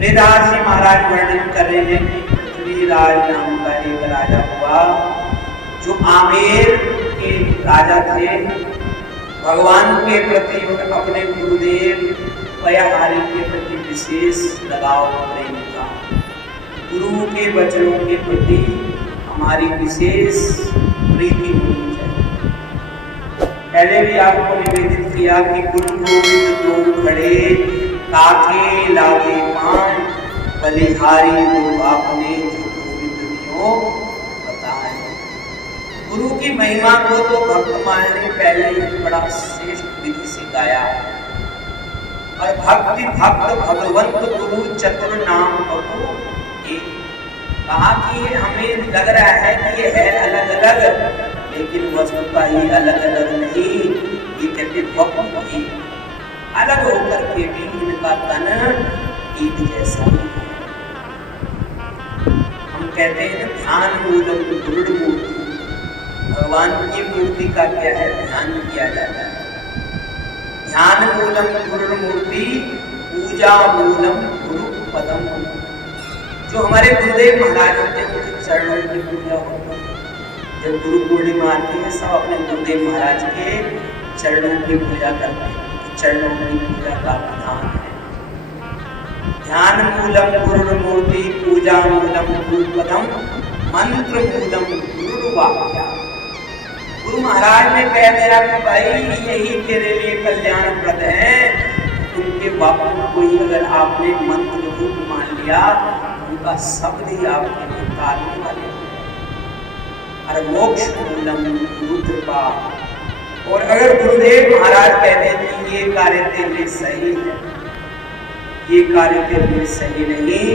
वेदास जी महाराज वर्णन कर रहे हैं कि पृथ्वीराज नाम का एक राजा हुआ जो आमेर के राजा थे। भगवान के प्रति और अपने गुरुदेव पयाहारी के प्रति विशेष लगाव प्रेम था। गुरु के वचनों के प्रति हमारी विशेष प्रीति होनी चाहिए। पहले भी आपको निवेदित किया कि गुरु गोविंद दो खड़े काके लागे पान बलिहारी गुरु आपने जो गोविंद दियो बताए। गुरु की महिमा को तो भक्तमान ने पहले ही बड़ा श्रेष्ठ विधि से गाया। और भक्ति भक्त भगवंत गुरु चतुर नाम प्रभु एक कहा कि हमें लग रहा है कि ये है अलग अलग, लेकिन वस्तुतः ही अलग अलग नहीं। ये कहते भक्त ही अलग होकर के भी इनका तन एक जैसा ही है। हम कहते हैं ध्यान मूलम दृढ़ मूर्ति। भगवान की मूर्ति का क्या है? ध्यान किया जाता है। ध्यान मूलम दृढ़ मूर्ति, पूजा मूलम गुरु पदम। जो हमारे गुरुदेव महाराज होते हैं उनके चरणों की पूजा होती है। जब गुरु पूर्णिमा आती है सब अपने गुरुदेव महाराज के चरणों की पूजा करते हैं। चरणों की पूजा का विधान है। ध्यान मूलम गुरु मूर्ति, पूजा मूलम गुरु पदम, मंत्र मूलम गुरु वाक्या। गुरु महाराज ने कह दिया कि भाई यही तेरे लिए कल्याणप्रद है। उनके वाक्यों को ही अगर आपने मंत्र रूप मान लिया, उनका शब्द ही आपके लिए तारने वाले। और मोक्ष मूलम गुरु कृपा। और अगर गुरुदेव महाराज कहते कि ये कार्य तेरे लिए सही है, ये कार्य तेरे लिए सही नहीं,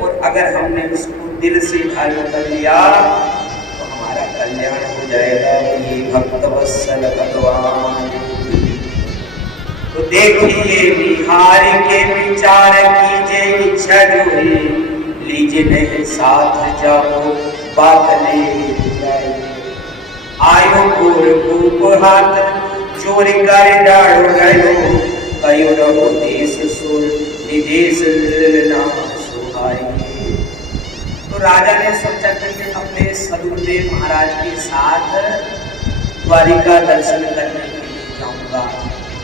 और अगर हमने उसको दिल से धारण कर लिया तो हमारा कल्याण हो जाएगा। ये भक्त वत्सल भगवान। तो देखिए बिहार के विचार कीजिए, इच्छा जो है लीजिए, नहीं साथ जाओ बात ले आयो गोर भूप हाथ चोरी कर डाड़ो गयो, कयो रहो देश सुर निदेश नाम सुहाई। तो राजा ने सोचा कि मैं अपने सदगुरुदेव महाराज के साथ द्वारिका दर्शन करने के लिए जाऊंगा।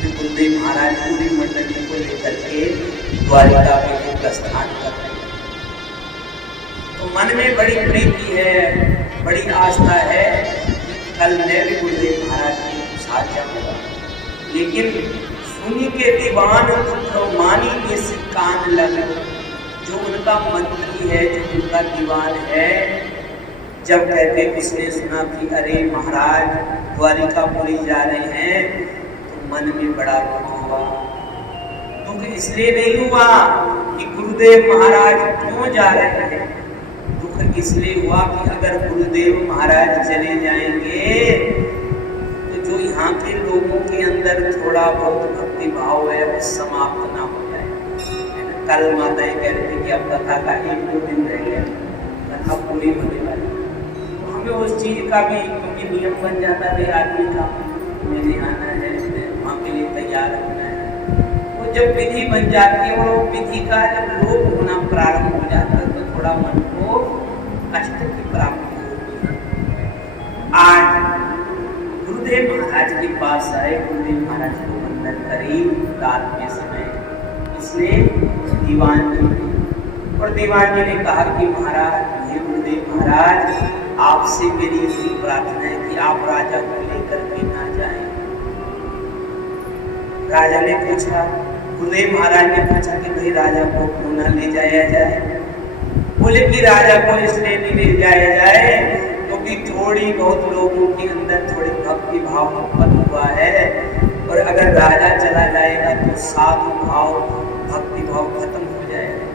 गुरुदेव महाराज पूरी मंडली को लेकर के द्वारिका के लिए प्रस्थान कर रहे हैं। तो मन में बड़ी प्रीति है, बड़ी आस्था है, कल मैं भी गुरुदेव महाराज के साथ जाऊंगा। लेकिन सुनी के दीवान दुख मानी इस कान लग। जो उनका मंत्री है, जो उनका दीवान है, जब कहते उसने सुना कि अरे महाराज द्वारिकापुरी जा रहे हैं, तो मन में बड़ा दुख हुआ। दुख इसलिए नहीं हुआ कि गुरुदेव महाराज क्यों जा रहे हैं, इसलिए हुआ कि अगर गुरुदेव महाराज चले जाएंगे तो जो यहाँ के लोगों के अंदर थोड़ा बहुत भक्ति भाव है वो समाप्त ना हो जाए। कल माताएं कह रही थी कि अब कथा का 1-2 दिन रह गया, कथा पूरी होने वाली। तो हमें उस चीज का भी क्योंकि नियम बन जाता है आदमी का, मुझे आना है, वहाँ के लिए तैयार होना है। वो जब विधि बन जाती है और विधि का जब लोप होना प्रारंभ हो जाता है तो थोड़ा मन को कष्ट की प्राप्ति होती है। आज गुरुदेव महाराज के पास आए, गुरुदेव महाराज को वंदन करी रात के समय। इसने दीवान जी ने, और दीवान जी ने कहा कि महाराज, ये गुरुदेव महाराज, आपसे मेरी यही प्रार्थना है कि आप राजा को लेकर के ना जाएं। राजा ने पूछा, गुरुदेव महाराज ने पूछा कि भाई राजा को क्यों ना ले जाया जाए। बोले कि राजा को इसलिए नहीं ले जाया जाए क्योंकि थोड़ी बहुत लोगों के अंदर थोड़ी भक्ति भाव उत्पन्न हुआ है, और अगर राजा चला जाएगा तो साधु भाव भक्ति भाव खत्म हो जाएगा।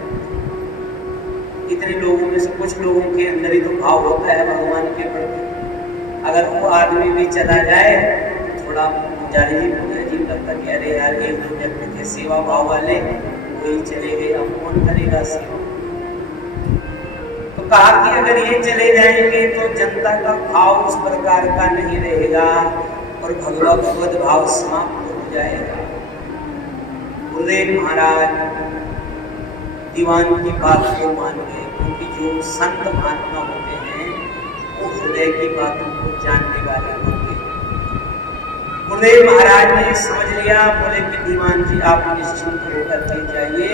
इतने लोगों में से कुछ लोगों के अंदर ही तो भाव होता है भगवान के प्रति। अगर वो आदमी भी चला जाए तो थोड़ा अजीब लगता कि अरे यार, 1-2 व्यक्ति थे सेवा भाव वाले, वही चले गए, अब कौन करेगा सेवा। कहा कि अगर ये चले जाएंगे तो जनता का भाव उस प्रकार का नहीं रहेगा और भगवत भाव समाप्त हो जाएगा। गुरुदेव महाराज दीवान की बात को मान गए, क्योंकि जो संत महात्मा होते हैं वो हृदय की बातों को जानने वाले होते हैं। गुरुदेव महाराज ने समझ लिया, बोले कि दीवान जी आप निश्चिंत होकर के जाइए,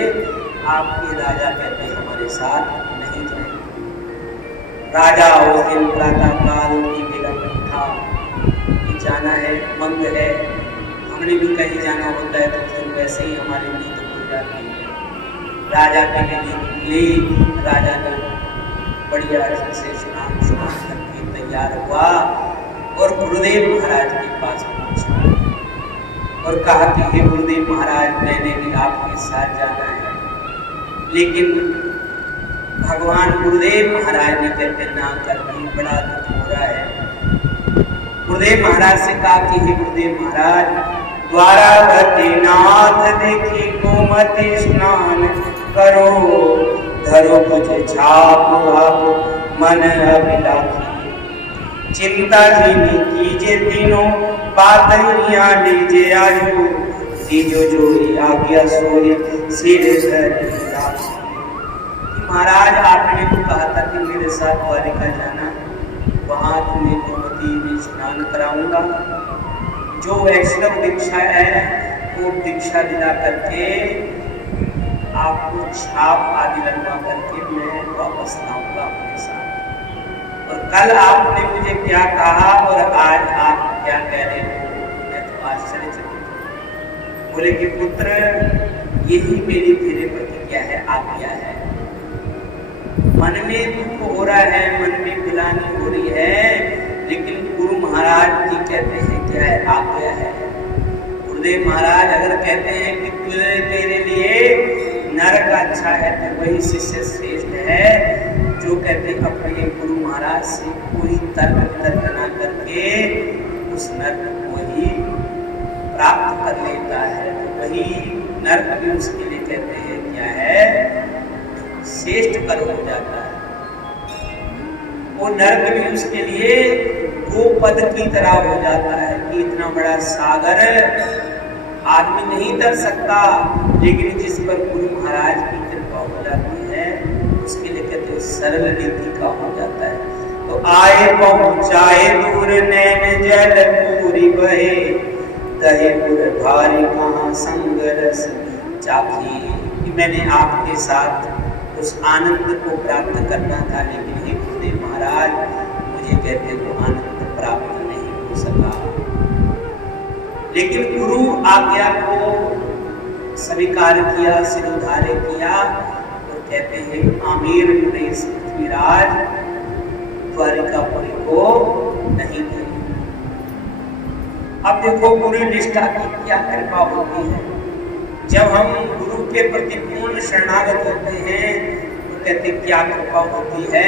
आपके राजा कहते हमारे साथ नहीं जाएंगे। राजा उस दिन प्रातः काल की बेला में था कि जाना है, मंग है, हमने भी कहीं जाना होता है तो फिर वैसे ही हमारी नींद खुल जाती है। राजा के लिए नींद खुली, राजा ने बढ़िया से स्नान करके तैयार हुआ और गुरुदेव महाराज के पास पहुंचा और कहा कि हे गुरुदेव महाराज, मैंने भी आपके साथ जाना है, लेकिन भगवान गुरुदेव महाराज ने कहते ना करके बड़ा दुख हो रहा है। गुरुदेव महाराज से कहा कि हे गुरुदेव महाराज, द्वारावती नाथ देखी गोमती स्नान करो, धरो कुछ छाप आप मन अभिलाखी, चिंता जीनी कीजे तीनों बातैया लीजे आजू, तीजो जोई आज्ञा सोई सिर धर। महाराज आपने तो कहा था कि मेरे साथ द्वारिका जाना, वहां तुम्हें गोमती में स्नान कराऊंगा, जो वैष्णव दीक्षा है वो दीक्षा दिला करके आपको छाप आदि लगवा करके मैं वापस लाऊंगा अपने साथ। और कल आपने मुझे क्या कहा और आज आप क्या कह रहे हो, मैं तो आश्चर्यचकित हूं। बोले कि पुत्र, यही मेरी तेरे प्रति क्या है, आज्ञा है। मन में दुख हो रहा है, मन में गिलानी हो रही है, लेकिन गुरु महाराज जी कहते हैं क्या है, आज्ञा है। गुरुदेव महाराज अगर कहते हैं कि तेरे लिए नरक अच्छा है तो वही शिष्य श्रेष्ठ है जो कहते अपने गुरु महाराज से कोई तर्क ना करके उस नरक को ही प्राप्त कर लेता है, तो वही नरक भी उसके लिए कहते हैं क्या है, श्रेष्ठ कर्म हो जाता है। वो नरक भी उसके लिए गोपद की तरह हो जाता है कि इतना बड़ा सागर आदमी नहीं कर सकता, लेकिन जिस पर गुरु महाराज की कृपा हो जाती है उसके लिए कहते सरल रीति का हो जाता है। तो आए पहुंचाए दूर नैन जल पूरी बहे, दहे पुर भारी कहाँ संग रस चाखी। मैंने आपके साथ उस आनंद को प्राप्त करना था, लेकिन हे गुरुदेव महाराज मुझे कहते वो आनंद प्राप्त नहीं हो सका। लेकिन गुरु आज्ञा को स्वीकार किया, सिरोधार्य किया और कहते हैं आमिर नरेश पृथ्वीराज द्वारिकापुरी को नहीं दी। अब देखो गुरु निष्ठा की क्या कृपा होती है। जब हम गुरु के प्रति पूर्ण शरणागत होते हैं तो कहते क्या कृपा होती है।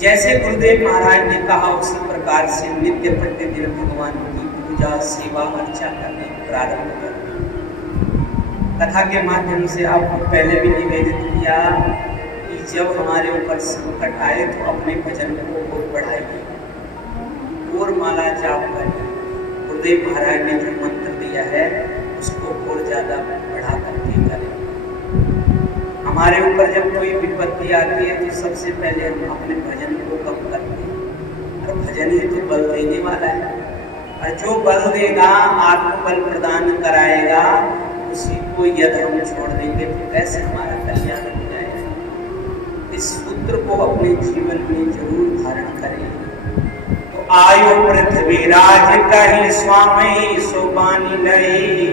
जैसे गुरुदेव महाराज ने कहा उसी प्रकार से नित्य प्रतिदिन भगवान की पूजा सेवा अर्चा करने प्रारंभ कर। कथा के माध्यम से आपको पहले भी निवेदित किया कि जब हमारे ऊपर संकट आए तो अपने भजन को और बढ़ाइए और माला जाप करिए। गुरुदेव महाराज ने जो मंत्र दिया है उसको और ज्यादा बढ़ा करके करें। हमारे ऊपर जब कोई विपत्ति आती है तो सबसे पहले हम अपने भजन को कम करते हैं, और भजन ही तो बल देने वाला है, और जो बल देगा आत्मबल प्रदान कराएगा उसी को यदि हम छोड़ देंगे तो कैसे हमारा कल्याण हो जाएगा। इस सूत्र को अपने जीवन में जरूर धारण करें। तो आयो पृथ्वीराज कहीं स्वामी सोपानी नहीं,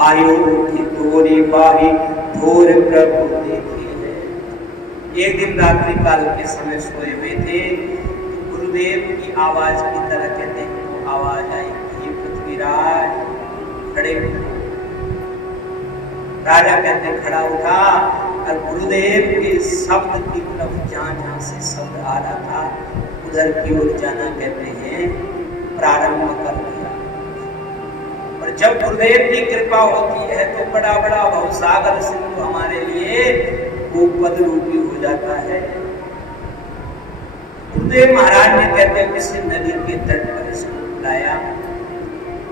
आयो की तोरी बाही घोर प्रभु देखी है। एक दिन रात्रि काल के समय सोए हुए थे तो गुरुदेव की आवाज की तरह कहते हैं वो आवाज आई कि पृथ्वीराज खड़े हो। राजा कहते खड़ा उठा और गुरुदेव के शब्द की तरफ जहां से शब्द आ रहा था उधर की ओर जाना कहते हैं प्रारंभ कर दिया। और जब गुरुदेव की कृपा होती है तो बड़ा बड़ा भवसागर सिंधु हमारे लिए वो पद रूपी हो जाता है। गुरुदेव महाराज ने कहते हैं किसी नदी के तट पर इसको बुलाया,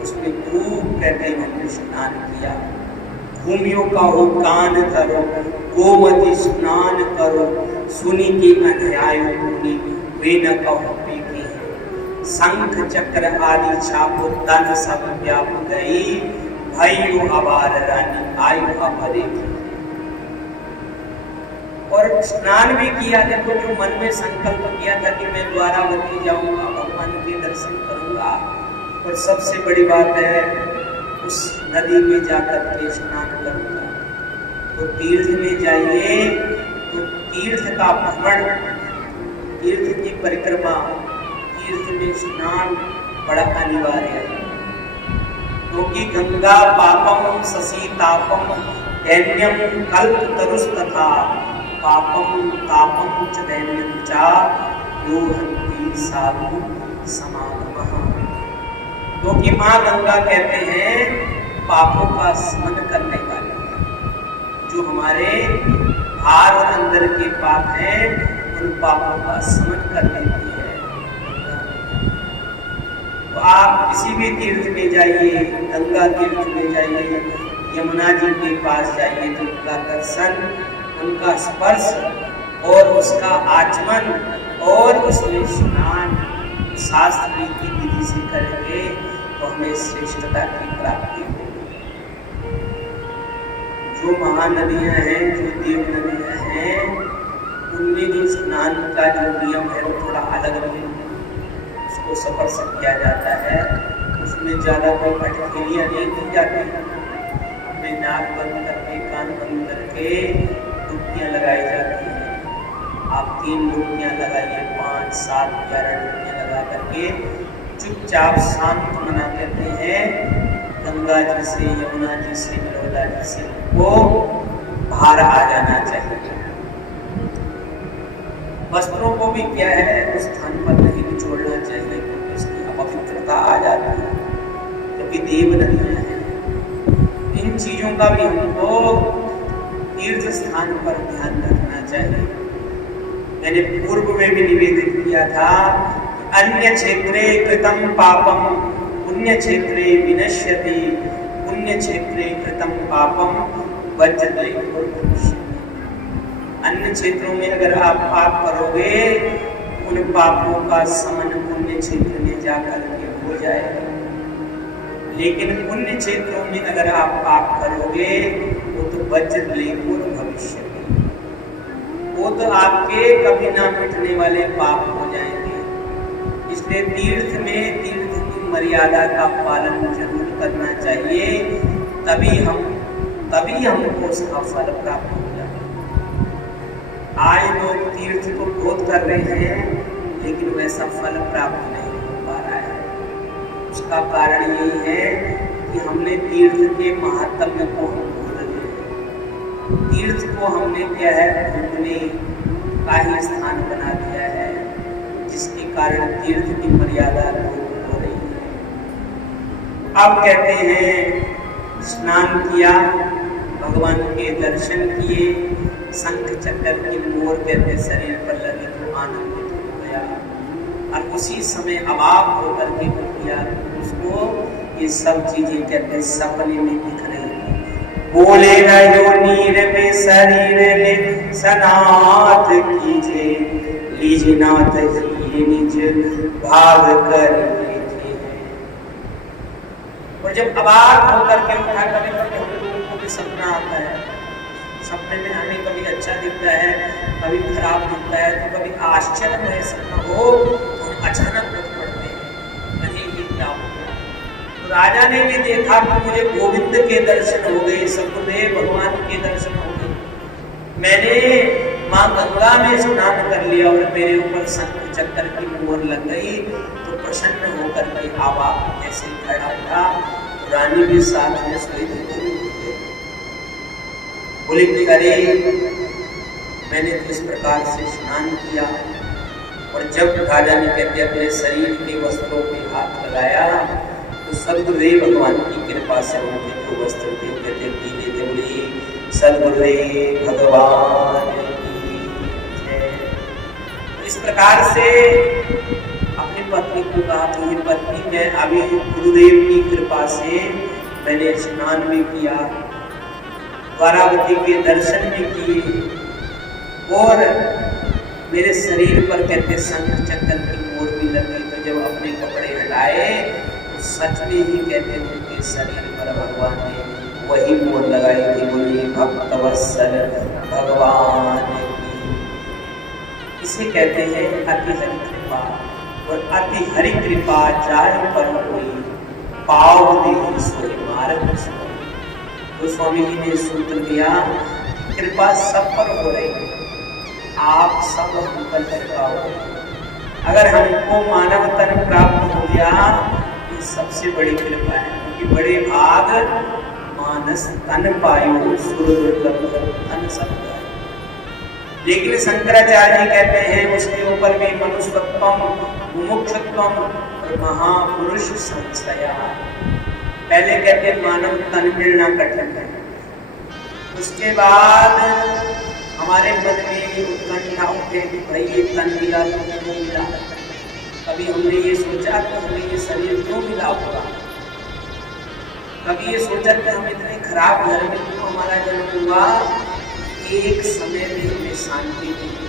उसमें खूब कहते हैं हमने स्नान किया, भूमियों का हो कान धरो, गोमती स्नान करो, सुनी की अन्याय मुनि वे न कहो पीकी है। शंख चक्र आदि छापो तन सब व्याप गई, भयो अबार रानी आयु अबरे की। और स्नान भी किया। देखो, जो मन में संकल्प किया था कि मैं द्वारावती जाऊंगा, भगवान के दर्शन करूंगा, और सबसे बड़ी बात है उस नदी में जाकर के स्नान करूंगा। तो तीर्थ में जाइए तो तीर्थ का भ्रमण, तीर्थ की परिक्रमा, तीर्थ में स्नान बड़ा अनिवार्य है। क्योंकि गंगा पापम शशि तापम दैन्यम कल्प तरुस्तथा पापम तापम च दैन्यम चा यो हन्ति साधु समागमः। क्योंकि माँ गंगा कहते हैं पापों का शमन करने वाली है। जो हमारे बाहर और अंदर के पाप हैं उन पापों का शमन कर देती है। तो आप किसी भी तीर्थ में जाइए, गंगा तीर्थ में जाइए, यमुना जी के पास जाइए, तो उनका दर्शन, उनका स्पर्श और उसका आचमन और उसमें स्नान शास्त्र की विधि से करेंगे तो हमें श्रेष्ठता की प्राप्ति होगी। जो महानदियां हैं, जो देव नदियां हैं, उनमें जो स्नान का जो नियम है वो थोड़ा अलग है। उसको स्पर्श किया जाता है, उसमें ज़्यादा कोई अटखेलियाँ नहीं दी जाती। अपने नाक बंद करके, कान बंद करके डुबकियाँ लगाई जाती हैं। आप 3 डुबकियाँ लगाइए, 5, 7, 11 डुबकियाँ लगा करके चुपचाप शांत मना कहते हैं गंगा जी से, यमुना जी से, नर्मदा जी से वो बाहर आ जाना चाहिए। वस्त्रों को भी क्या है उस स्थान पर नहीं निचोड़ना चाहिए, क्योंकि उसकी अपवित्रता आ जाती है, क्योंकि देव नदियाँ हैं। इन चीजों का भी हमको तीर्थ स्थान पर ध्यान रखना चाहिए। मैंने पूर्व में भी निवेदित किया था, अन्य क्षेत्रे कृतं पापम पुण्य क्षेत्रे विनश्यति, पुण्य क्षेत्रे कृतं पापम वज्रदय और भविष्यति। अन्य क्षेत्रों में अगर आप पाप करोगे, उन पापों का शमन पुण्य क्षेत्र में जाकर के हो जाएगा। लेकिन पुण्य क्षेत्रों में अगर आप पाप करोगे, वो तो वज्रदय और भविष्यति, वो तो आपके कभी ना मिटने वाले पाप हो जाएंगे। इसलिए तीर्थ में तीर्थ की मर्यादा का पालन जरूर करना चाहिए, तभी हमको उसका फल प्राप्त हो जाए। आज लोग तीर्थ को बहुत कर रहे हैं, लेकिन वैसा फल प्राप्त नहीं हो पा रहा है। उसका कारण यही है कि हमने तीर्थ के महात्म्य को हम भूल गए। तीर्थ को हमने क्या है भूलने का ही स्थान बना दिया है, जिसके कारण तीर्थ की मर्यादा हो रही है। अब कहते हैं स्नान किया, भगवान के दर्शन किए, शंख चक्र की मोर कहते शरीर पर लगी तो आनंदित हो गया, और उसी समय अभाव होकर के किया उसको ये सब चीजें कहते सपने में दिख रही है। बोले न योनीर में शरीर में सनाथ कीजे, लीजे नाथ जी निज भाग कर लीजिए। और जब अबाक होकर के उठा, कभी कभी हम लोगों को भी सपना आता है, सपने में हमें कभी अच्छा दिखता है, कभी खराब दिखता है, तो कभी आश्चर्यमय सपना हो तो अचानक उठ पड़ते हैं, कहीं भी क्या हो गया। तो राजा ने भी देखा कि मुझे गोविंद के दर्शन हो गए, सतगुरुदेव भगवान के दर्शन हो गए, मैंने माँ गंगा में स्नान कर लिया और मेरे ऊपर शंख चक्र की मोहर लग गई, तो प्रसन्न होकर के आवा ऐसे खड़ा था। रानी भी साथ में सोई थी, बोले कि अरे मैंने तो इस प्रकार से स्नान किया। और जब राजा ने कहते अपने शरीर के वस्त्रों पे हाथ लगाया, तो सदगुरुदेव भगवान की कृपा से उनके जो वस्त्र थे कहते पीले थे, बोले सदगुरुदेव भगवान की जय। इस प्रकार से अपनी पत्नी को कहा कि ये पत्नी मैं अभी गुरुदेव की कृपा से मैंने स्नान भी किया, द्वारावती के दर्शन भी किए और मेरे शरीर पर कहते शंख चक्र की मोर भी लगी। तो जब अपने कपड़े हटाए तो सच में ही कहते उनके शरीर पर भगवान ने वही मोर लगाई थी। बोली भक्त वत्सल भगवान की। इसे कहते हैं अति हरि कृपा। और अति हरि कृपा जाय पर कोई पाव दे सोई मार्ग सोई। तो स्वामी जी ने सूत्र दिया कृपा सब पर हो रही है, आप सब हम पर कृपा हो। अगर हमको मानव तन प्राप्त हो गया ये सबसे बड़ी कृपा है, क्योंकि बड़े भाग मानस तन पायो सुर दुर्लभ तन सब। लेकिन शंकराचार्य जी कहते हैं उसके ऊपर भी मनुष्यत्वम मुमुक्षुत्वम और महापुरुष संशया। पहले कहते मानव तन मिलना कठिन है, उसके बाद हमारे मन में उत्कंठा उठे कि भाई ये तन मिला तो क्यों मिला। कभी हमने ये सोचा कि हमें ये शरीर क्यों मिला होगा। कभी ये सोचा कि हम इतने खराब घर में क्यों हमारा जन्म हुआ। एक समय में हमें शांति मिली।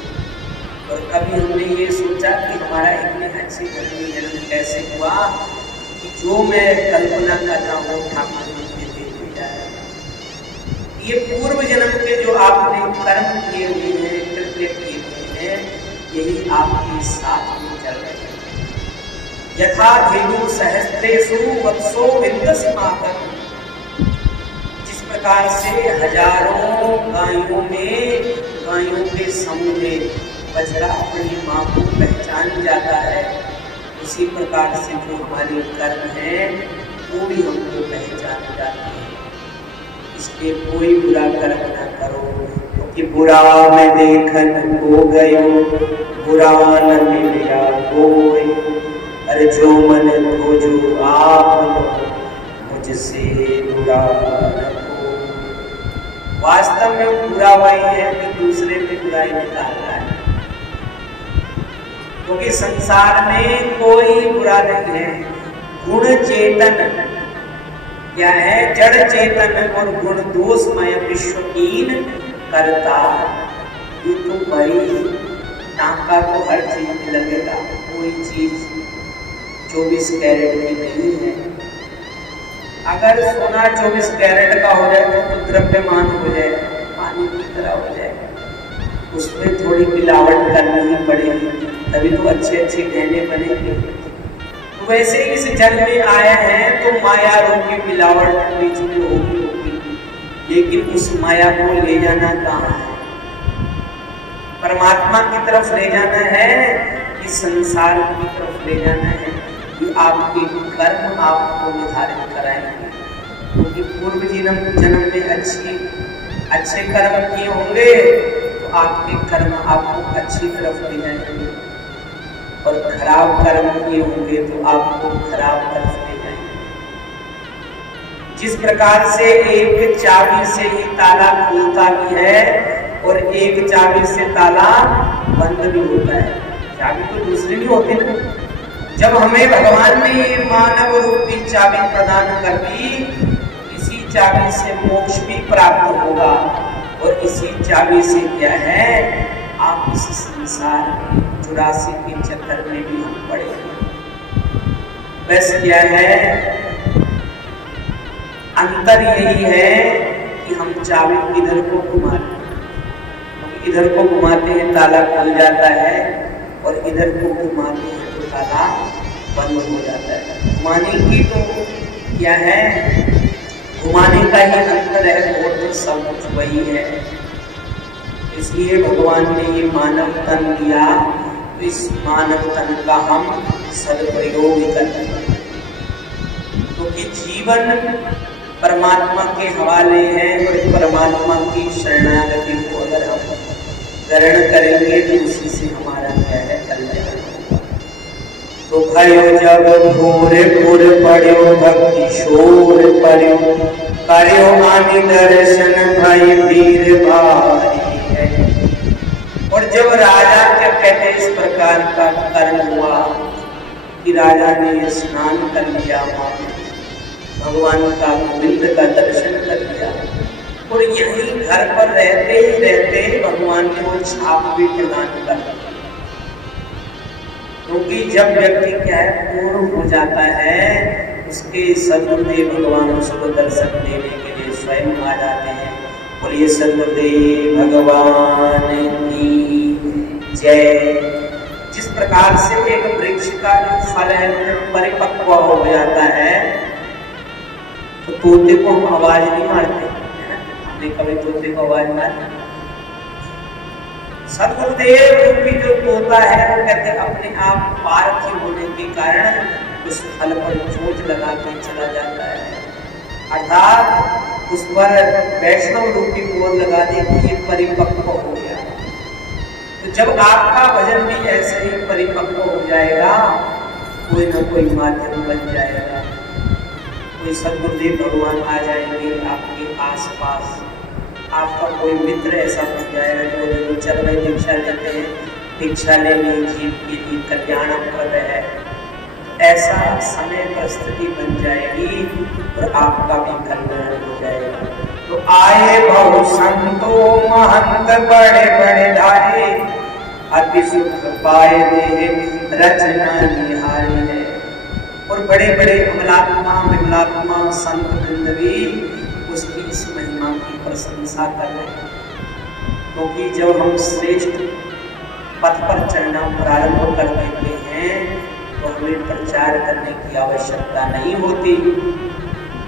और कभी हमने ये सोचा कि हमारा इतने अच्छे घर में जन्म कैसे हुआ कि जो मैं कल्पना कर रहा हूँ ठाकुर मुझे दे जाए। ये पूर्व जन्म के जो आपने कर्म किए हुए हैं, कृत्य किए हुए हैं, यही आपके साथ में चल रहे हैं। यथा धेनु सहस्रेषु वत्सो विन्दसि मातरम्। प्रकार से हजारों गायों के समूह में बछड़ा अपनी माँ को पहचान जाता है, उसी प्रकार से जो हमारे कर्म हैं वो भी हमको पहचान जाते हैं। इसलिए कोई बुरा कर्म ना करो, क्योंकि बुरा मैं देखन हो गयो बुरा न मिला कोई। अरे जो मन खोजो आप मुझसे बुरा। वास्तव में बुरा वही है कि दूसरे में बुराई निकाल रहा है, क्योंकि संसार में कोई बुरा नहीं है। गुण चेतन क्या है, जड़ चेतन और गुण दोषमय विश्वहीन करता। ये तो भाई टांका को हर चीज में लगेगा, कोई चीज 24 कैरेट की नहीं है। अगर सोना 24 कैरेट का हो जाए तो द्रव्यमान हो जाएगा, पानी की तरह हो जाएगा। उसमें थोड़ी मिलावट करनी ही पड़ेगी, तभी तो अच्छे अच्छे गहने बनेंगे। तो वैसे ही इस जग में आया है तो माया रूप की मिलावट बीच में होगी, लेकिन उस माया को ले जाना कहाँ है? परमात्मा की तरफ ले जाना है कि संसार की तरफ ले जाना है? कि आपके कर्म आपको निर्धारित कराएंगे, क्योंकि पूर्व जन्म में अच्छे कर्म किए होंगे तो आपके कर्म आपको अच्छी तरफ ले जाएंगे, और खराब कर्म किए होंगे तो आपको खराब तरफ ले जाएंगे। जिस प्रकार से एक चाबी से ही ताला खुलता भी है और एक चाबी से ताला बंद भी होता है, चाबी तो दूसरी भी होती है ना। जब हमें भगवान ने ये मानव रूपी चाबी प्रदान कर दी, इसी चाबी से मोक्ष भी प्राप्त होगा, और इसी चाबी से क्या है, आप इस संसार की 84 के चक्कर में भी हम पड़े हैं। बस क्या है, अंतर यही है कि हम चाबी इधर को घुमाते हैं, इधर को घुमाते हैं ताला खुल जाता है, और इधर को घुमाते हैं तो ताला बंद हो जाता है। घुमाने की तो क्या है, घुमाने का ही अंतर है, वो तो सब कुछ वही है। इसलिए भगवान ने ये मानव तन दिया, तो इस मानव तन का हम सदुपयोग करते हैं, क्योंकि जीवन परमात्मा के हवाले है, और परमात्मा की शरणागति को अगर हम ग्रहण करेंगे तो उसी से हमारा क्या है कल्याण। तो भयो जब घोर पुर पड़ो भक्ति शोर पड़ो, करो आनि दर्शन भई भीर भारी है। और जब राजा क्या कहते इस प्रकार का कर्म हुआ कि राजा ने स्नान कर लिया, भगवान का गोविंद का दर्शन कर लिया, और यही घर पर रहते ही रहते भगवान ने वो छाप भी प्रदान कर दी। क्योंकि जब व्यक्ति क्या है पूर्ण हो जाता है, उसके सद्गुरुदेव भगवान उसको दर्शन देने के लिए स्वयं आ जाते हैं। बोलिए सद्गुरुदेव भगवान की जय। जिस प्रकार से एक वृक्ष का जो फल है परिपक्व हो जाता है, तो तोते को हम आवाज नहीं मारते, हमने कभी तोते को आवाज मारी? सद्गुरुदेव रूपी जो तोता है वो कहते हैं अपने आप पारखी होने के कारण उस फल पर चोट लगा के चला जाता है, अर्थात उस पर वैष्णव रूपी मोर लगा दे कि ये परिपक्व हो गया। तो जब आपका भजन भी ऐसे ही परिपक्व हो जाएगा, कोई ना कोई माध्यम बन जाएगा, कोई सद्गुरुदेव भगवान आ जाएंगे आपके आसपास, आपका कोई मित्र ऐसा बन जाएगा जो चल रहे दीक्षा लेते हैं, दीक्षा लेने जीव के लिए कल्याणप्रद है, ऐसा समय परिस्थिति बन जाएगी और आपका भी कल्याण हो जाएगा। तो आए बहु संतो महंत बड़े बड़े धारे, अति सुख पाए देह रचना निहारी है। और बड़े बड़े अमलात्मा विमलात्मा संत वृंद भी उसकी इस महिमा की प्रशंसा कर रहे हैं। क्योंकि जब हम श्रेष्ठ पथ पर चलना प्रारंभ कर देते हैं तो हमें प्रचार करने की आवश्यकता नहीं होती,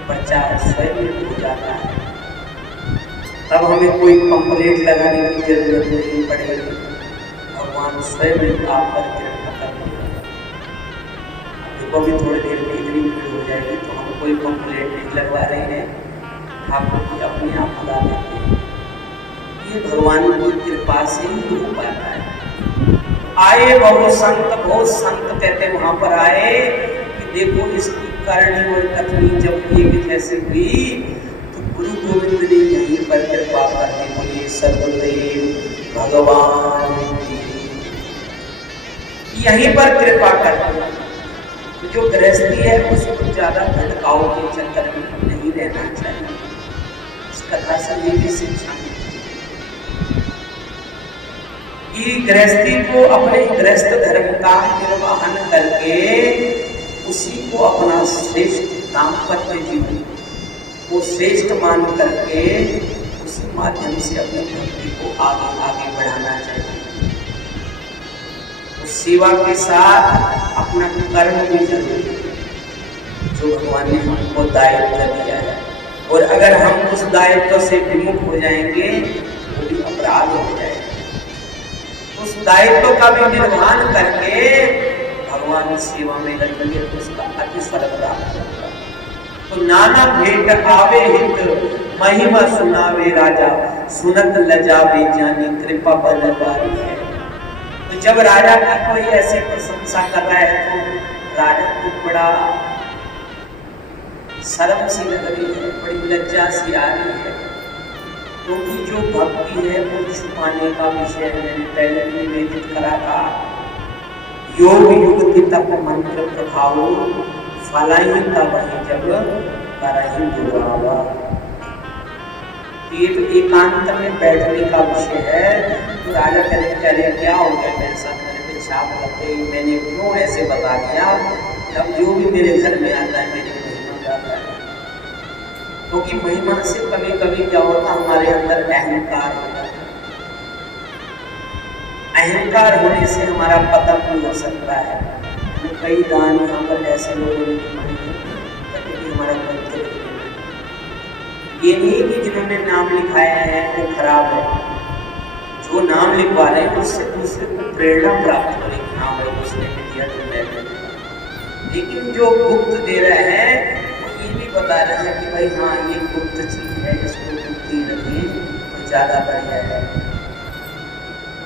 प्रचार स्वयं हो जाता है। तब हमें कोई पंपलेट लगाने की जरूरत नहीं पड़ेगी, भगवान स्वयं आप पर कृपा करेंगे। देखो भी थोड़ी देर में इतनी भीड़ हो जाएगी तो हम कोई पंपलेट नहीं लगवा रहे हैं, आपको अपने आप बुला देते हैं। ये भगवान की कृपा से ही हो पाता है। आए बहुत संत कहते वहां पर आए कि देखो इसकी करनी और कथनी जब एक जैसे हुई तो गुरु गोविंद ने यहीं पर कृपा करने बोलिए सद्गुरुदेव भगवान की, यहीं पर कृपा करते। तो जो गृहस्थी है उसको ज्यादा भटकाव के चक्कर में नहीं रहना चाहिए। इस कथा से ये भी शिक्षा कि गृहस्थी को अपने गृहस्थ धर्म का निर्वहन करके उसी को अपना श्रेष्ठ दाम्पत्य जीवन को श्रेष्ठ मान करके उसी माध्यम से अपनी भक्ति को आगे आगे बढ़ाना चाहिए। उस सेवा के साथ अपना कर्म भी जरूरी है जो भगवान ने हमको दायित्व दिया है, और अगर हम उस दायित्व से विमुख हो जाएंगे तो भी अपराध हो जाएगा। उस दायित्व का भी निर्वहन करके भगवान सेवा में लगेंगे तो उसका अति फल प्राप्त होगा। तो नाना भेंट आवे हित महिमा सुनावे राजा, सुनत लजावे जानी कृपा बलवारी है। तो जब राजा की कोई ऐसी प्रशंसा कर रहा है तो राजा को बड़ा शर्म सी लग रही है, बड़ी लज्जा सी आ रही है, क्योंकि जो भक्ति है वो छुपाने का विषय मैंने पहले भी निवेदित करा था। योग युक्ति तप मंत्र प्रभाव फलाई का वही जब करही दुरावा। ये तो एकांत में बैठने का विषय है। तो राजा कहने क्या हो गया मेरे साथ, मेरे पे छाप लग गई, मैंने क्यों ऐसे बता दिया। अब जो भी मेरे घर में आता है मेरी महिमा गाता है, क्योंकि महिमा से कभी कभी क्या होता है हमारे अंदर अहंकार होता है। अहंकार होने से हमारा पतन भी हो सकता है। कई दान यहाँ पर ऐसे लोगों ने हमारा ये नहीं कि जिन्होंने नाम लिखाया है वो खराब है, जो नाम लिखवा रहे हैं उससे दूसरे को प्रेरणा प्राप्त हो रही है। हाँ भाई उसने भी दिया तो मैं भी दिया। लेकिन जो गुप्त दे रहे हैं वो ये भी बता रहे हैं कि भाई हाँ ये गुप्त चीज है, इसको गुप्त ही रखिए तो ज्यादा बढ़िया है।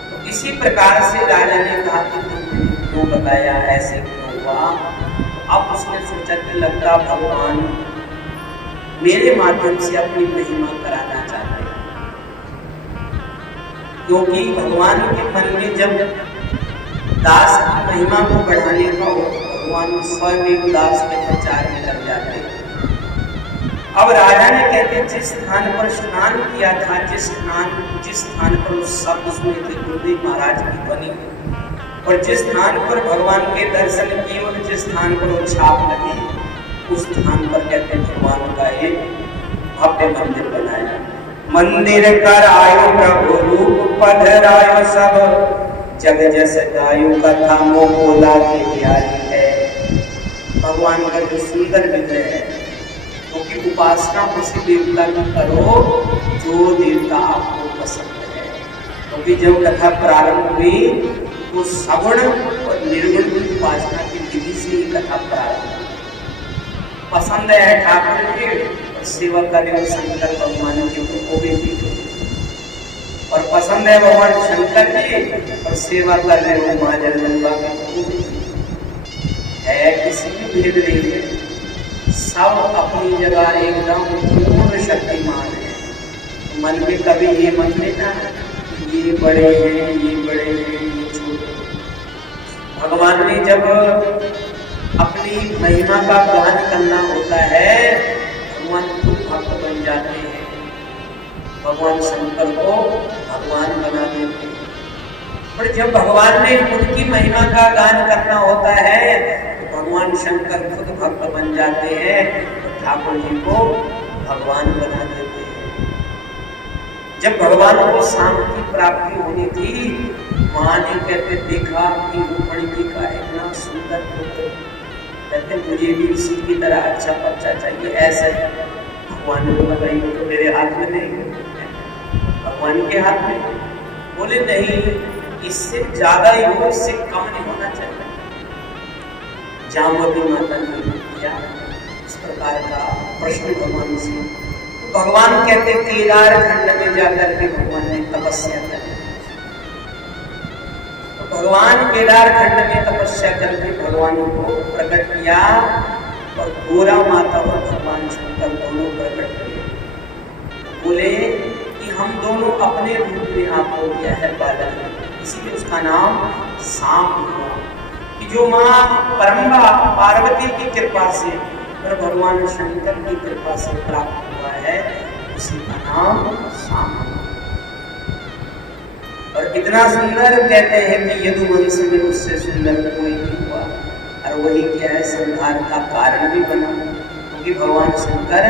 तो इसी प्रकार से राजा ने कहा कि तुमने क्यों बताया, ऐसे क्यों हुआ। अब उसने सोचा कि लगता भगवान मेरे माध्यम से अपनी महिमा कराना चाहते हैं, क्योंकि भगवान के मन में जब दास की महिमा को बढ़ाने का हो, भगवान स्वयं एक दास के प्रचार में लग जाते हैं। अब राजा ने कहते जिस स्थान पर स्नान किया था, जिस स्थान पर उस शब्द सुने थे गुरुदेव महाराज की ध्वनि, और जिस स्थान पर भगवान के दर्शन किए और जिस स्थान पर वो छाप लगी, उस स्थान पर कहते भगवान का एक भव्य मंदिर बनाया। मंदिर कर आयो प्रभु रूप पधरायो सब, जग जस गायो कथा मोला की प्यारी है। भगवान का जो सुंदर विग्रह है, क्योंकि तो उपासना उसी देवता की करो जो देवता आपको पसंद है। क्योंकि तो जब कथा प्रारंभ हुई तो सगुण और निर्गुण की उपासना की विधि से ही कथा प्रारंभ हुई। पसंद है ठाकुर जी और सेवा करे शंकर भगवान जी को भी और पसंद है भगवान शंकर जी और सेवा कर रहे हो मां जगदम्बा के है, किसी भी भेद नहीं है, सब अपनी जगह एकदम पूर्ण शक्तिमान है। मन में कभी ये मत लेना ये बड़े हैं, ये बड़े हैं, ये छोटे। भगवान ने जब अपनी महिमा का गान करना होता है, भगवान खुद भक्त बन जाते हैं। भगवान शंकर को भगवान बना देते हैं। पर जब भगवान ने उनकी महिमा का गान करना होता है तो भगवान शंकर खुद भक्त बन जाते हैं और ठाकुर जी को भगवान बना देते हैं। जब भगवान को शाम की प्राप्ति होनी थी, मां ने कहते देखा कि रुक्मणी जी का इतना सुंदर पुत्र, कहते मुझे भी इसी की तरह अच्छा बच्चा चाहिए। ऐसा ही भगवान ने बताई तो मेरे हाथ में नहीं, भगवान के हाथ में। बोले नहीं, इससे ज्यादा ही हो, इससे कम नहीं होना चाहिए। जामवती माता ने किया इस प्रकार का प्रश्न भगवान से। तो भगवान कहते केदार खंड में जाकर के भगवान ने तपस्या की। तो भगवान केदार खंड में तपस्या करके भगवान को प्रकट किया और गोरा माता और भगवान शंकर दोनों प्रकट किए। बोले कि हम दोनों अपने रूप में आपको दिया है बालक, इसीलिए उसका नाम शाम हुआ। कि जो माँ परम्बा पार्वती की कृपा से और भगवान शंकर की कृपा से प्राप्त हुआ है, उसी का नाम शाम। और इतना सुंदर कहते हैं कि यदुवंश में उससे सुंदर कोई नहीं हुआ। और वही क्या है, संहार का कारण भी बना, क्योंकि भगवान शंकर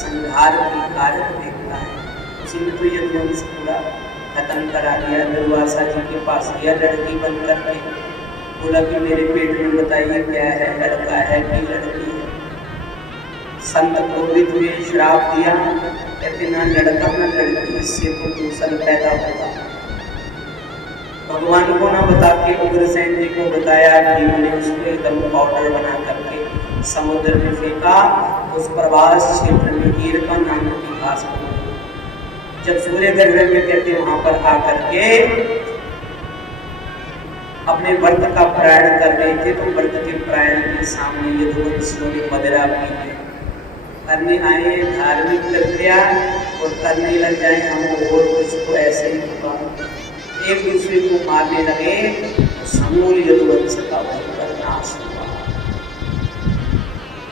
संहार की कारण देखता है। उसी में तो यदुवंश पूरा खत्म करा दिया। दुर्वासा जी के पास गया लड़की बन करके, बोला कि मेरे पेट में बताइए क्या है, लड़का है कि लड़की है। संत क्रोधित हुए, श्राप दिया, कहते ना लड़का ना लड़की, इससे तो दूसरा पैदा होगा। भगवान को ना बता के उग्रसेन जी को बताया कि उन्होंने उसको एकदम पाउडर बना करके समुद्र में फेंका। उस प्रवास क्षेत्र में ईर का नाम की घास बनी। जब सूर्य ग्रहण में कहते वहां पर आकर के अपने व्रत का प्रायण कर रहे थे, तो व्रत के प्रायण के सामने यदुवंशियों ने मदिरा पी है। करने आए धार्मिक प्रक्रिया और करने लग जाए हम और कुछ, तो ऐसे ही होगा। एक दूसरे को मारने लगे तो समूल यदुवंश का भयंकर नाश हुआ।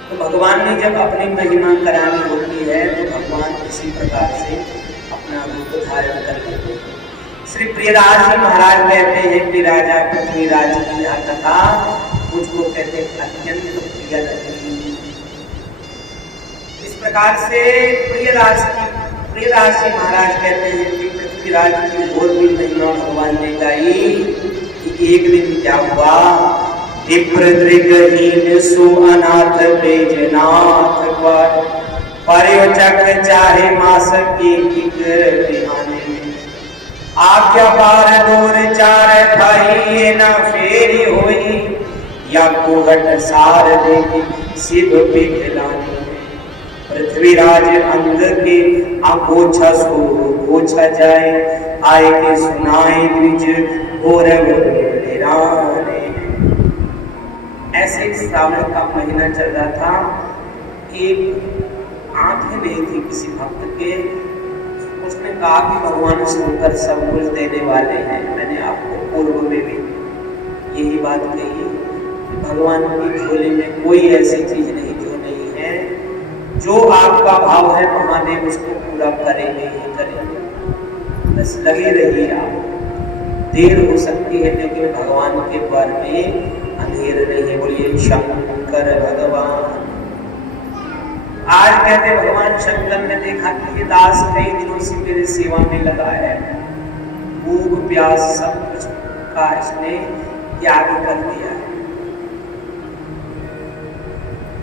तो भगवान ने जब अपनी महिमा करानी होती है तो भगवान इसी प्रकार से अपना रूप धारण कर लेते हैं। श्री प्रियदास जी महाराज कहते हैं कि राजा पृथ्वीराज की यह कथा मुझको कहते अत्यंत प्रिय लगी। इस प्रकार से प्रियदास जी महाराज कहते हैं कि पृथ्वीराज की और भी महिमा भगवान ने गाई। कि एक दिन क्या हुआ, विप्रदृगहीन सुअनाथ बैजनाथ पर पर्यचक चाहे मास की बिहाने। आज्ञा बार दूर चार भाई न फेरी होई, या कोहट सार देखी सिद्ध पिघलानी। पृथ्वीराज अंग के आगोछा सो गोछा जाए, आए के सुनाए द्विज गौरव निराने। ऐसे श्रावण का महीना चल रहा था। एक आंखें नहीं थी किसी भक्त के। उसने कहा कि भगवान शंकर सब कुछ देने वाले हैं। मैंने आपको पूर्व में भी यही बात कही कि भगवान की झोली में कोई ऐसी चीज नहीं जो नहीं है। जो आपका भाव है महादेव उसको पूरा करेंगे ही करेंगे, बस लगे रहिए आप। देर हो सकती है लेकिन भगवान के द्वार में अंधेर नहीं। बोलिए शंकर भगवान। आज कहते भगवान शंकर ने देखा कि ये दास कई दिनों से मेरे सेवा में लगा है, भूख प्यास सब कुछ का इसने त्याग कर दिया है।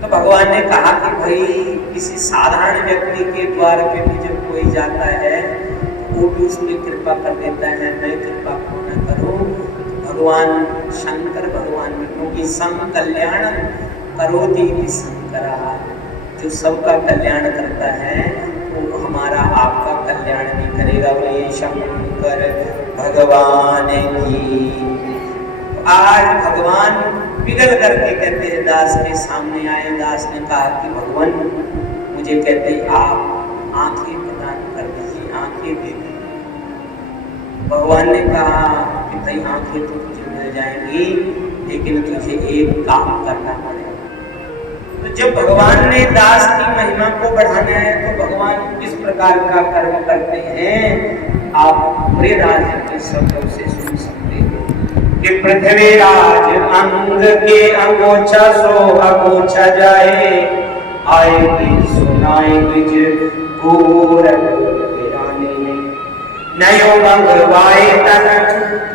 तो भगवान ने कहा कि भाई किसी साधारण व्यक्ति के द्वार पे भी जब कोई जाता है तो वो भी उसमें कृपा कर देता है, मैं कृपा क्यों न करूं। तो भगवान शंकर भगवान में, क्योंकि सम कल्याण करोति शंकरा, जो सबका कल्याण करता है वो हमारा आपका कल्याण भी करेगा। बोलिए शंकर भगवान की। आज भगवान पिघल करके कहते हैं दास के सामने आए। दास ने कहा कि भगवान मुझे कहते आप आंखें प्रदान कर दीजिए, आंखें दे दीजिए। भगवान ने कहा कि भाई आंखें तो तुझे मिल जाएंगी लेकिन तुझे एक काम करना पड़ेगा। तो जब भगवान ने दास की महिमा को बढ़ाना है तो भगवान किस प्रकार का कर्म करते हैं आप प्रियराज के शब्दों से सुन सकते हैं कि पृथ्वीराज अंग के अगोछा सो अगोछा जाए, आए बीज सुनाए बीज पूर नयो मंगवाए तन,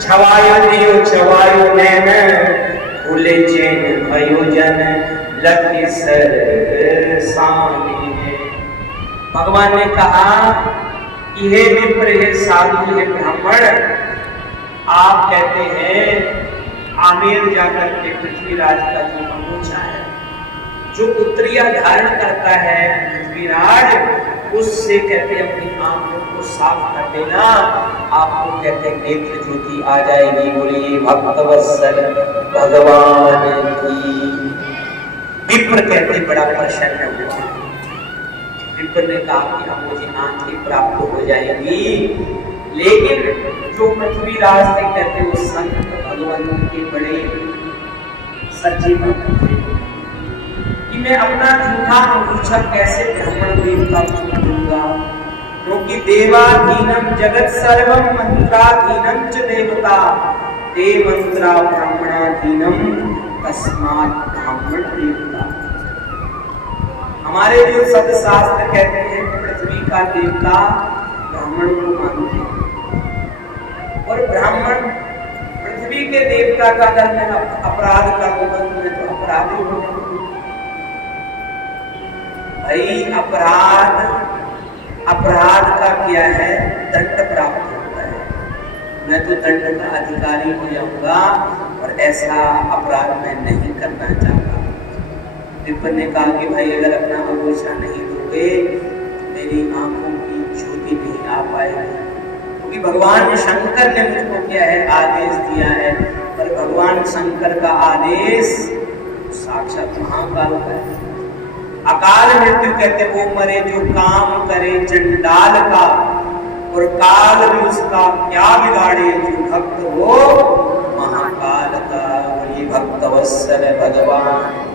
छवायो दियो छवायो नैन, खुले चैन भयो जन लगे सर सामने। भगवान ने कहा कि हे विप्र, हे साधु, हे ब्राह्मण, आप कहते हैं आमेर जाकर के पृथ्वीराज का जो अगोछा है, जो उत्तरिया धारण करता है पृथ्वीराज, उससे कहते अपनी आंखों को साफ कर देना, आपको कहते नेत्र ज्योति आ जाएगी। बोलिए भक्तवत्सल भगवान की। विप्र कहते बड़ा प्रसन्न हुआ। विप्र ने कहा कि अब मुझे आंखें प्राप्त हो जाएंगी, लेकिन जो पृथ्वीराज थे कहते वो संत भगवान के बड़े सच्चे भक्त थे कि मैं अपना झूठा अंगूठा कैसे ब्राह्मण देवता को दूंगा, क्योंकि देवाधीनम जगत सर्वम मंत्राधीनम च देवता, ते मंत्रा ब्राह्मणाधीनम तस्मात् ब्राह्मण देवता। हमारे जो सदशास्त्र कहते हैं पृथ्वी का देवता ब्राह्मण को मानते हैं, और ब्राह्मण पृथ्वी के देवता का अगर मैं अपराध करूंगा तो मैं तो अपराधी हो जाऊंगा। भाई अपराध का क्या है, दंड प्राप्त होता है। मैं तो दंड का अधिकारी हो जाऊंगा और ऐसा अपराध मैं नहीं करना चाहता। विप्र ने कहा कि भाई अगर अपना अगोछा नहीं दोगे तो मेरी आंखों की ज्योति नहीं आ पाएगी, क्योंकि भगवान शंकर ने मुझको क्या है आदेश दिया है। पर भगवान शंकर का आदेश साक्षात महाकाल का है। अकाल मृत्यु कहते वो मरे जो काम करे चंडाल का, और काल भी उसका क्या बिगाड़े जो भक्त हो महाकाल का। बोलिए भक्तवत्सल भगवान।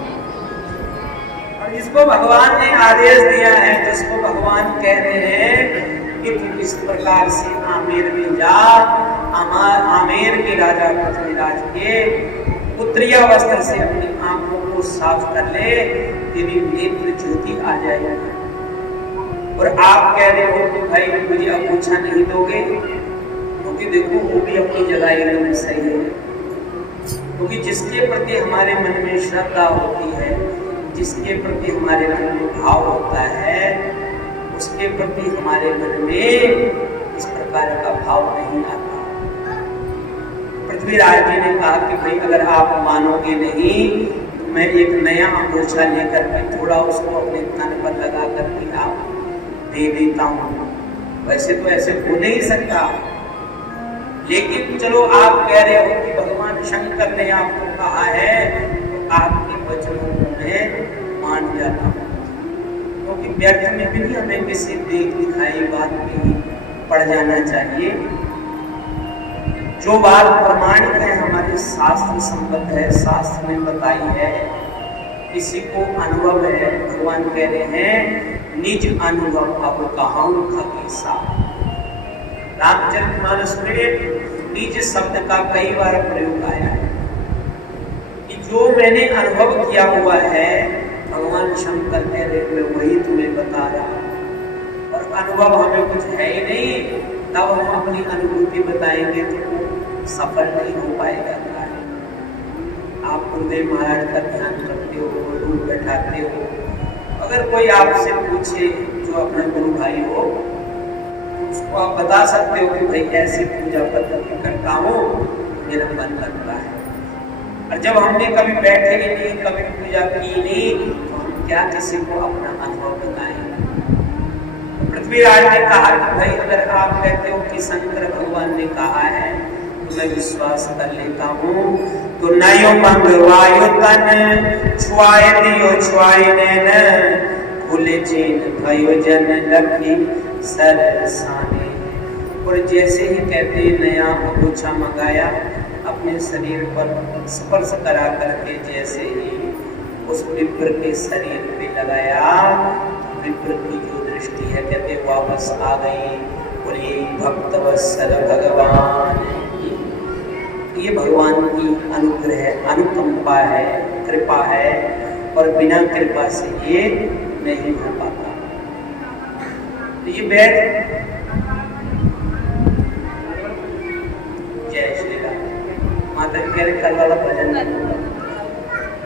और जिसको भगवान ने आदेश दिया है, जिसको भगवान कह रहे हैं कि तू इस प्रकार से आमेर में जा, आमेर के राजा पृथ्वीराज के उत्तरीय वस्त्र से अपनी आंखों को साफ कर ले, तेरी नेत्र ज्योति आ जाएगी। और आप कह रहे हो कि भाई मुझे अगोछा नहीं दोगे, क्योंकि देखो वो भी अपनी जगह एकदम सही है। क्योंकि जिसके प्रति हमारे मन में श्रद्धा होती है, जिसके प्रति हमारे मन में भाव होता है, उसके प्रति हमारे मन में इस प्रकार का भाव नहीं आता। पृथ्वीराज जी ने कहा कि भाई अगर आप मानोगे नहीं तो मैं एक नया अगोछा लेकर के थोड़ा उसको अपने तन पर लगा करके आप दे देता हूँ। वैसे तो ऐसे हो नहीं सकता, लेकिन चलो आप कह रहे हो कि भगवान शंकर ने आपको कहा है तो आपके वचनों को मैं मान जाता हूँ। क्योंकि व्यर्थ में भी नहीं हमें किसी देख दिखाई बात में पड़ जाना चाहिए। जो बात प्रमाणित है, हमारे शास्त्र संबद्ध है, शास्त्र ने बताई है किसी को अनुभव है, भगवान कह रहे हैं निज अनुभव अब कहाऊं खगेसा। रामचरितमानस में निज शब्द का कई बार प्रयोग आया है कि जो मैंने अनुभव किया हुआ है, भगवान शंकर कह रहे मैं वही तुम्हें बता रहा हूं। और अनुभव हमें कुछ है ही नहीं, तब हम अपनी अनुभूति बताएंगे तो सफल नहीं हो पाएगा। आप गुरुदेव महाराज का ध्यान करते हो, रूप बैठाते हो, अगर कोई आपसे पूछे जो अपना गुरु भाई हो, उसको आप बता सकते हो कि भाई ऐसी पूजा पद्धति करता हूँ, मेरा मन लगता है। और जब हमने कभी बैठे ही नहीं, कभी पूजा की नहीं, तो हम क्या किसी को अपना अनुभव बताएंगे। तो पृथ्वीराज ने कहा कि भाई अगर आप कहते हो कि शंकर भगवान ने कहा है तो मैं विश्वास कर लेता हूँ। तो नयो मंगवायो तन छुआए दियो छुआए नैन, खुले चेन भयो जन रखी सरसाने। और जैसे ही कहते नया अंगूछा मंगाया, अपने शरीर पर स्पर्श करा करके जैसे ही उस विप्र के शरीर पे लगाया, विप्र की जो दृष्टि है कहते वापस आ गई। बोलिए भक्तवत्सल भगवान, ये भगवान की अनुग्रह है, अनुकंपा है, कृपा है, और बिना कृपा से ये नहीं हो पाता। तो ये बैठ जय श्री राम। माता कह रहे कल वाला भजन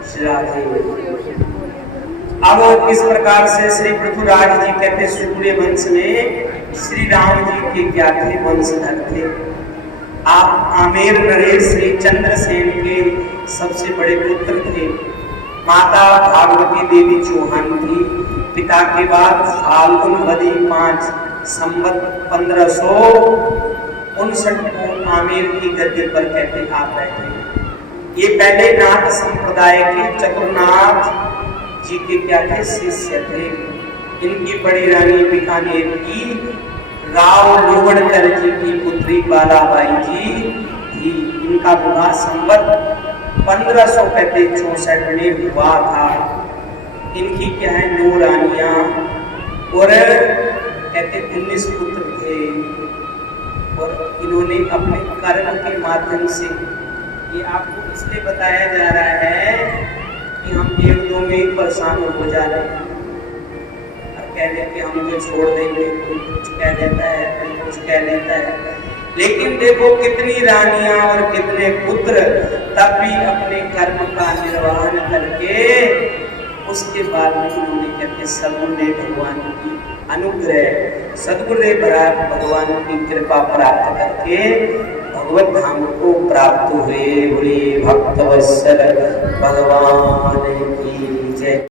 श्री राधे। अब इस प्रकार से श्री पृथ्वीराज जी कहते सूर्य वंश में श्री राम जी के क्या थे, वंशधर थे। आप आमेर नरेश श्री चंद्रसेन के सबसे बड़े पुत्र थे। माता भागवती देवी चौहान थी। पिता के बाद फाल्गुन वदी 5 संवत 1559 को आमेर की गद्दी पर कहते आप बैठे। ये पहले नाथ संप्रदाय के चतुर्नाथ जी के क्या थे, शिष्य थे। इनकी बड़ी रानी बीकानेर की राव लोवणकर जी की पुत्री बालाबाई जी थी। इनका विवाह संवत 1564 में हुआ था। इनकी क्या है 9 रानियां और कहते 19 पुत्र थे। और इन्होंने अपने कर्म के माध्यम से, ये आपको इसलिए बताया जा रहा है कि हम एक दो में ही परेशान हो जा रहे हैं, कह देते हम ये छोड़ देंगे, कोई कुछ कह देता है, कोई कुछ कह देता है। लेकिन देखो कितनी रानियां और कितने पुत्र, तब भी अपने कर्म का निर्वहन करके उसके बाद में उन्होंने कहते सदगुरुदेव भगवान की अनुग्रह, सदगुरुदेव भगवान की कृपा प्राप्त करके भगवत धाम को प्राप्त हुए। बोले भक्तवत्सल भगवान की जय।